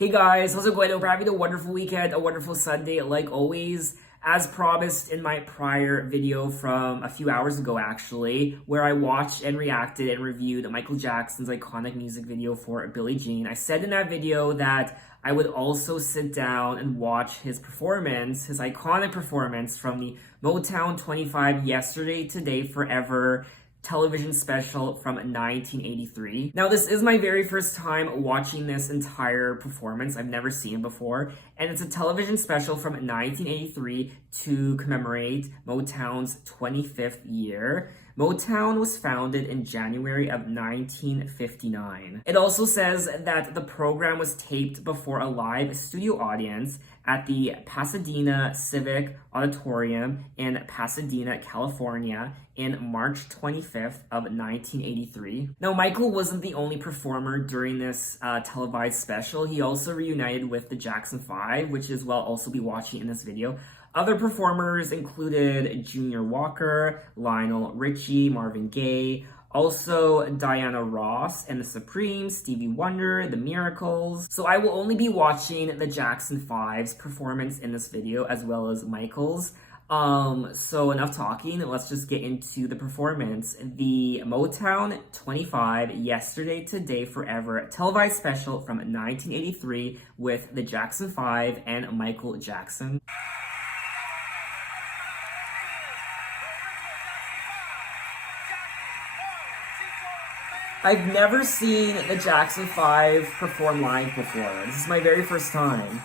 Hey guys, how's it going? Hope you're having a wonderful weekend, a wonderful Sunday, like always. As promised in my prior video from a few hours ago actually, where I watched and reacted and reviewed Michael Jackson's iconic music video for Billie Jean, I said in that video that I would also sit down and watch his performance, his iconic performance from the Motown 25 Yesterday, Today, Forever television special from 1983. Now, this is my very first time watching this entire performance. I've never seen it before, and it's a television special from 1983 to commemorate Motown's 25th year. Motown was founded in January of 1959. It also says that the program was taped before a live studio audience at the Pasadena Civic Auditorium in Pasadena, California in March 25th of 1983. Now, Michael wasn't the only performer during this televised special. He also reunited with the Jackson 5, which is what I'll also be watching in this video. Other performers included Junior Walker, Lionel Richie, Marvin Gaye, also Diana Ross and the Supremes, Stevie Wonder, The Miracles. So I will only be watching the Jackson 5's performance in this video as well as Michael's. So enough talking, let's just get into the performance. The Motown 25 Yesterday, Today, Forever televised special from 1983 with the Jackson 5 and Michael Jackson. I've never seen the Jackson 5 perform live before. This is my very first time.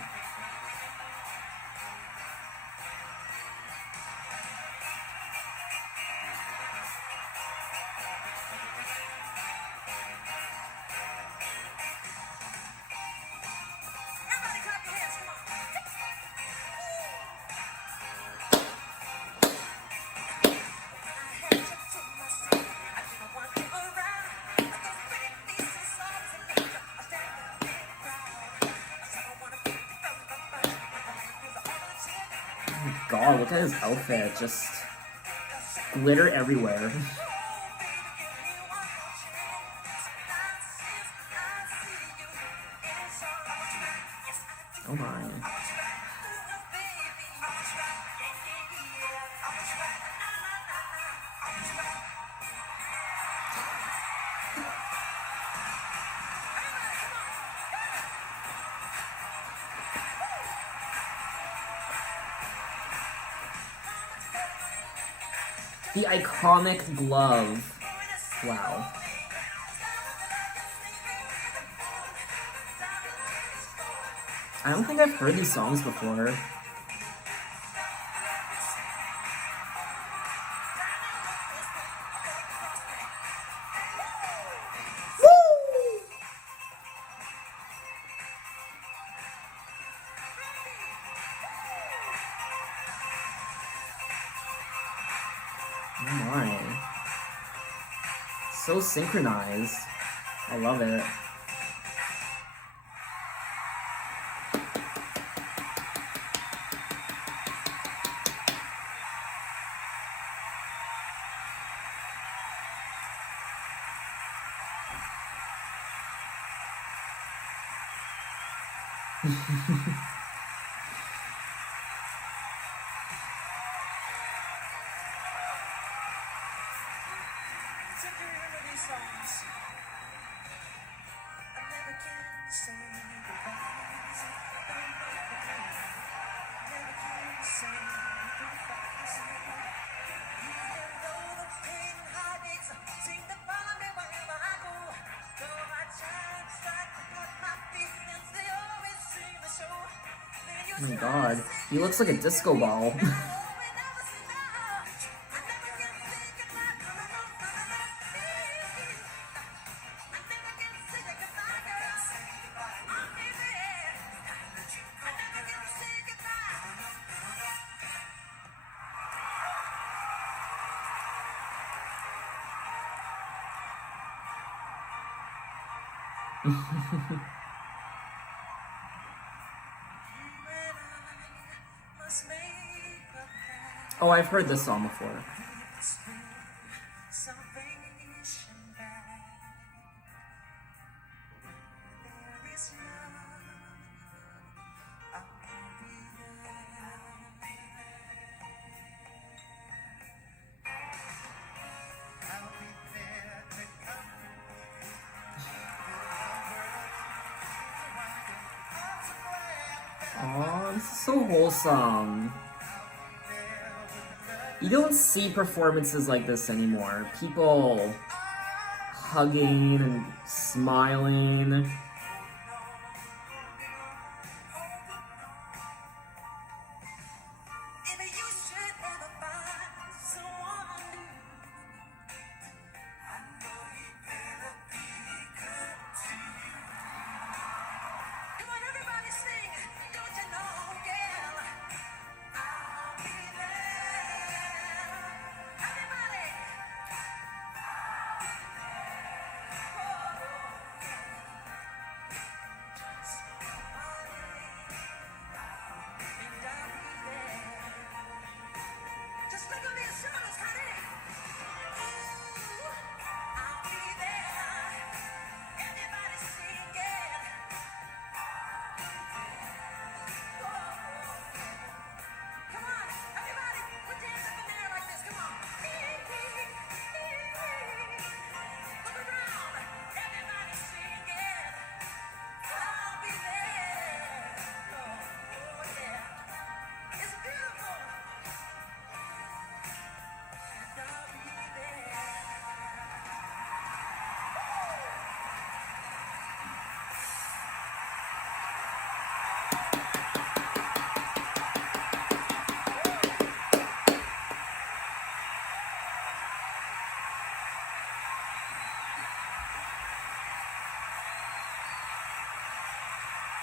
God, look at his outfit. Just glitter everywhere. Oh my. The iconic glove. Wow. I don't think I've heard these songs before. Oh my. So synchronized. I love it. Oh my god, he looks like a disco ball. Oh, I've heard this song before. Aw, this is so wholesome. You don't see performances like this anymore. People hugging and smiling.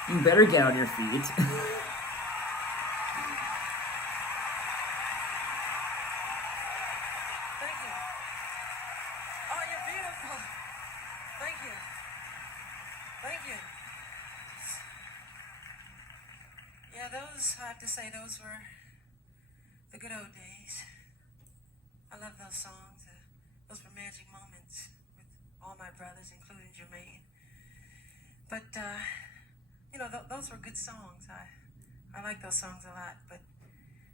You better get on your feet. Thank you. Oh, you're beautiful. Thank you. Thank you. Yeah, those, I have to say, those were the good old days. I love those songs. Those were magic moments with all my brothers, including Jermaine. But, you know, those were good songs. I like those songs a lot, but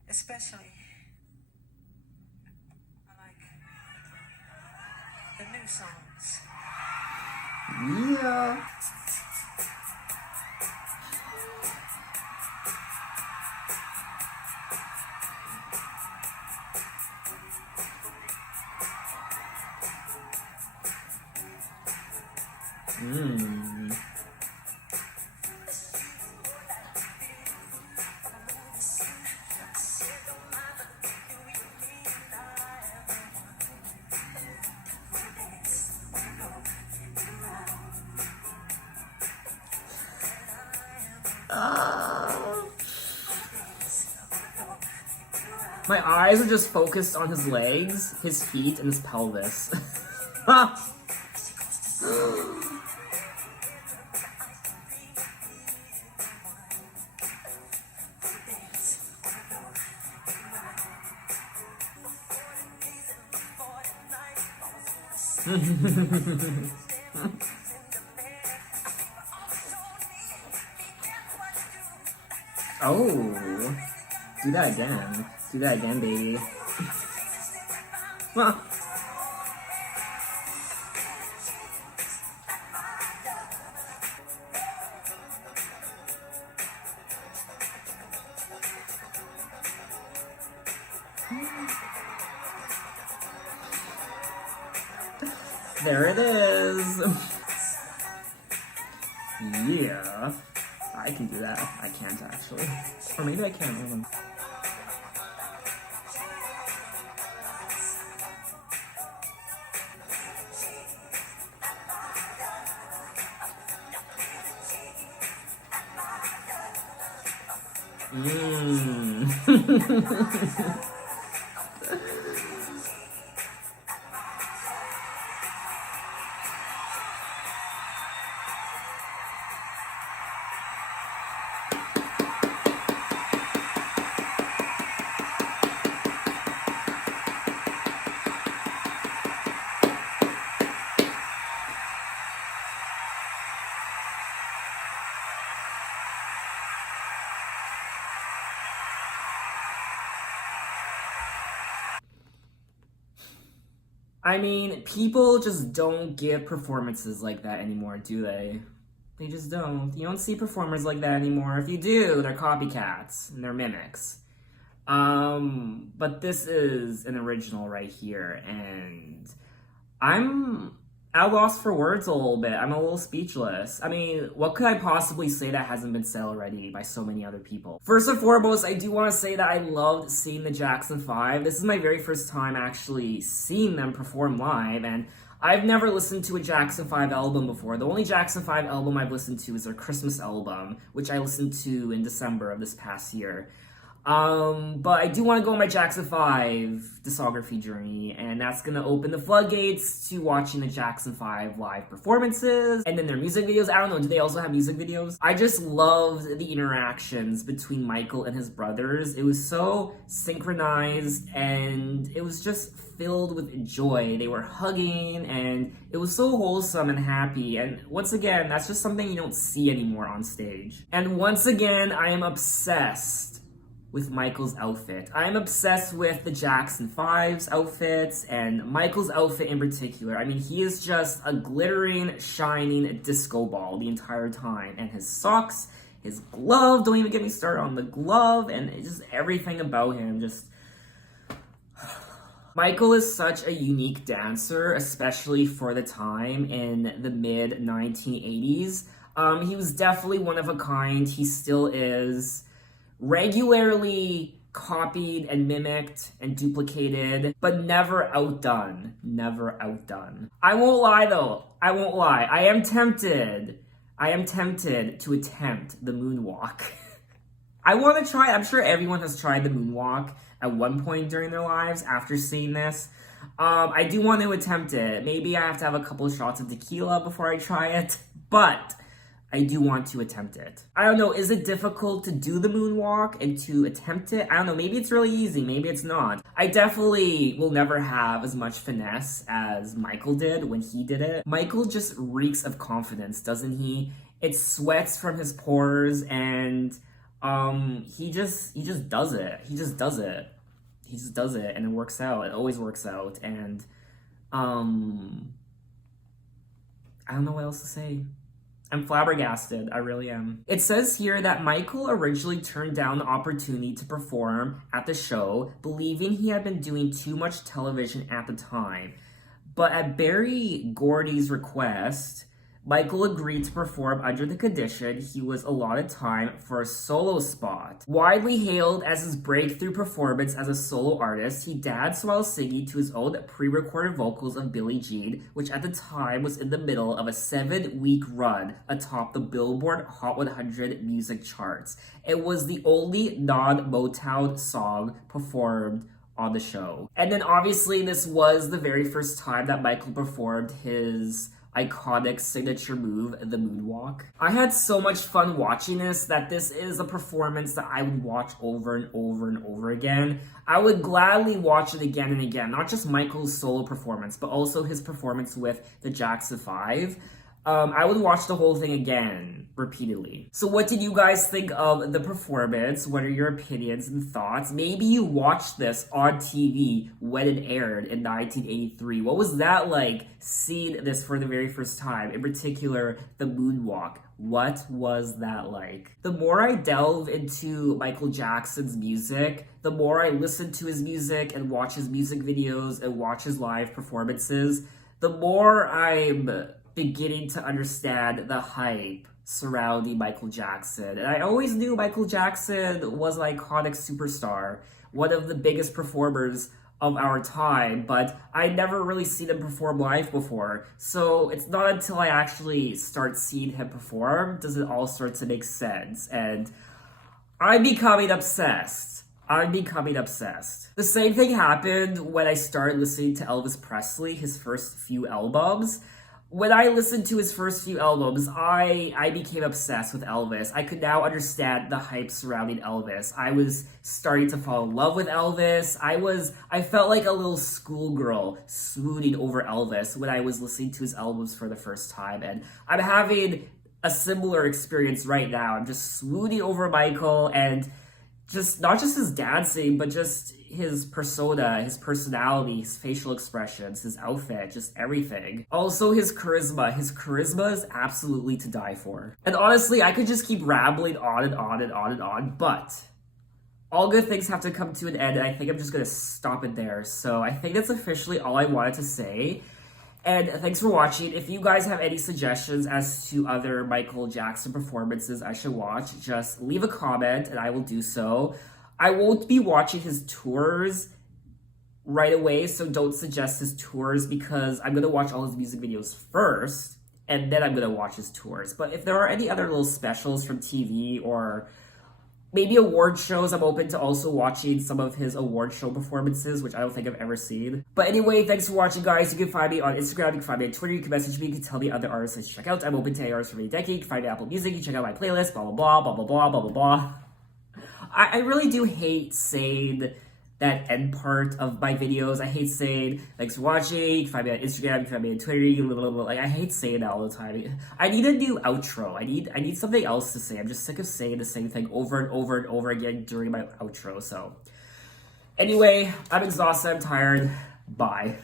especially I like the new songs. Yeah. My eyes are just focused on his legs, his feet, and his pelvis. Oh, do that again. Do that again, baby. There it is. Yeah. I can do that. I can't actually. Or maybe I can. Hold on. I mean, people just don't give performances like that anymore, do they? They just don't. You don't see performers like that anymore. If you do, they're copycats and they're mimics. But this is an original right here, and I'm at a loss for words a little bit. I'm a little speechless. I mean, what could I possibly say that hasn't been said already by so many other people? First and foremost, I do want to say that I loved seeing the Jackson 5. This is my very first time actually seeing them perform live, and I've never listened to a Jackson 5 album before. The only Jackson 5 album I've listened to is their Christmas album, which I listened to in December of this past year. But I do want to go on my Jackson 5 discography journey, and that's going to open the floodgates to watching the Jackson 5 live performances, and then their music videos. I don't know, do they also have music videos? I just loved the interactions between Michael and his brothers. It was so synchronized, and it was just filled with joy. They were hugging, and it was so wholesome and happy, and once again, that's just something you don't see anymore on stage. And once again, I am obsessed with Michael's outfit. I am obsessed with the Jackson 5's outfits, and Michael's outfit in particular. I mean, he is just a glittering, shining disco ball the entire time. And his socks, his glove, don't even get me started on the glove, and just everything about him, just... Michael is such a unique dancer, especially for the time in the mid-1980s. He was definitely one of a kind. He still is. Regularly copied and mimicked and duplicated, but never outdone. Never outdone. I won't lie though. I won't lie. I am tempted to attempt the moonwalk. I want to try. I'm sure everyone has tried the moonwalk at one point during their lives after seeing this. I do want to attempt it. Maybe I have to have a couple of shots of tequila before I try it, but I do want to attempt it. I don't know, is it difficult to do the moonwalk and to attempt it? I don't know, maybe it's really easy, maybe it's not. I definitely will never have as much finesse as Michael did when he did it. Michael just reeks of confidence, doesn't he? It sweats from his pores, and he just does it. He just does it. He just does it, and it works out. It always works out, and I don't know what else to say. I'm flabbergasted, I really am. It says here that Michael originally turned down the opportunity to perform at the show, believing he had been doing too much television at the time. But at Berry Gordy's request, Michael agreed to perform under the condition he was allotted time for a solo spot. Widely hailed as his breakthrough performance as a solo artist, he danced while singing to his own pre-recorded vocals of Billie Jean, which at the time was in the middle of a 7-week run atop the Billboard Hot 100 music charts. It was the only non-Motown song performed on the show. And then obviously this was the very first time that Michael performed his iconic signature move, the moonwalk. I had so much fun watching this that this is a performance that I would watch over and over and over again. I would gladly watch it again and again, not just Michael's solo performance, but also his performance with the Jackson 5. I would watch the whole thing again, repeatedly. So what did you guys think of the performance? What are your opinions and thoughts? Maybe you watched this on TV when it aired in 1983. What was that like, seeing this for the very first time? In particular, the moonwalk. What was that like? The more I delve into Michael Jackson's music, the more I listen to his music and watch his music videos and watch his live performances, the more I'm beginning to understand the hype surrounding Michael Jackson. And I always knew Michael Jackson was an iconic superstar, one of the biggest performers of our time, but I never really seen him perform live before. So it's not until I actually start seeing him perform does it all start to make sense. And I'm becoming obsessed. The same thing happened when I started listening to Elvis Presley, his first few albums. When I listened to his first few albums, I became obsessed with Elvis. I could now understand the hype surrounding Elvis. I was starting to fall in love with Elvis. I felt like a little schoolgirl swooning over Elvis when I was listening to his albums for the first time. And I'm having a similar experience right now. I'm just swooning over Michael, and just not just his dancing, but just his persona, his personality, his facial expressions, his outfit, just everything. Also his charisma. His charisma is absolutely to die for. And honestly, I could just keep rambling on and on and on and on, but all good things have to come to an end, and I think I'm just gonna stop it there. So I think that's officially all I wanted to say. And thanks for watching. If you guys have any suggestions as to other Michael Jackson performances I should watch, just leave a comment and I will do so. I won't be watching his tours right away, so don't suggest his tours because I'm going to watch all his music videos first, and then I'm going to watch his tours. But if there are any other little specials from TV or maybe award shows, I'm open to also watching some of his award show performances, which I don't think I've ever seen. But anyway, thanks for watching, guys. You can find me on Instagram, you can find me on Twitter, you can message me, you can tell me other artists I should check out. I'm open to any artists from any decade. You can find me on Apple Music, you can check out my playlist, blah, blah, blah, blah, blah, blah, blah, blah, blah. I really do hate saying that end part of my videos. I hate saying, thanks for watching, you can find me on Instagram, you can find me on Twitter, blah, blah, blah. Like, I hate saying that all the time. I need a new outro. I need something else to say. I'm just sick of saying the same thing over and over and over again during my outro. So, anyway, I'm exhausted, I'm tired. Bye.